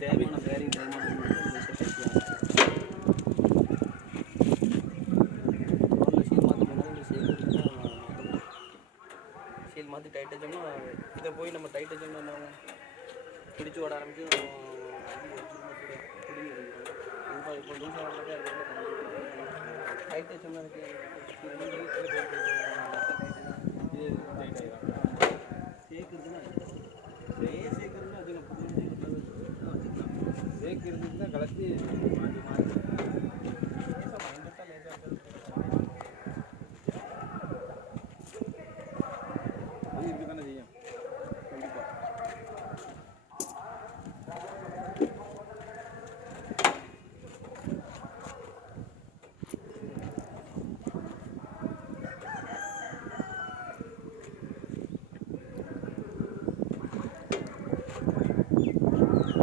தேவையான பேரிங் தேய்மானம் சீல் மாற்றி டைட் வச்சோம்னா இதை போய் நம்ம டைட் வச்சோம்னா என்ன பிடிச்சி ஓட ஆரம்பிச்சு இப்போ லூஸாக டைட் வச்சோம்னா சேர்க்குறதுன்னா அது சேர்க்குறதுக்கு தான் கலத்தி மாற்றி மாற்றி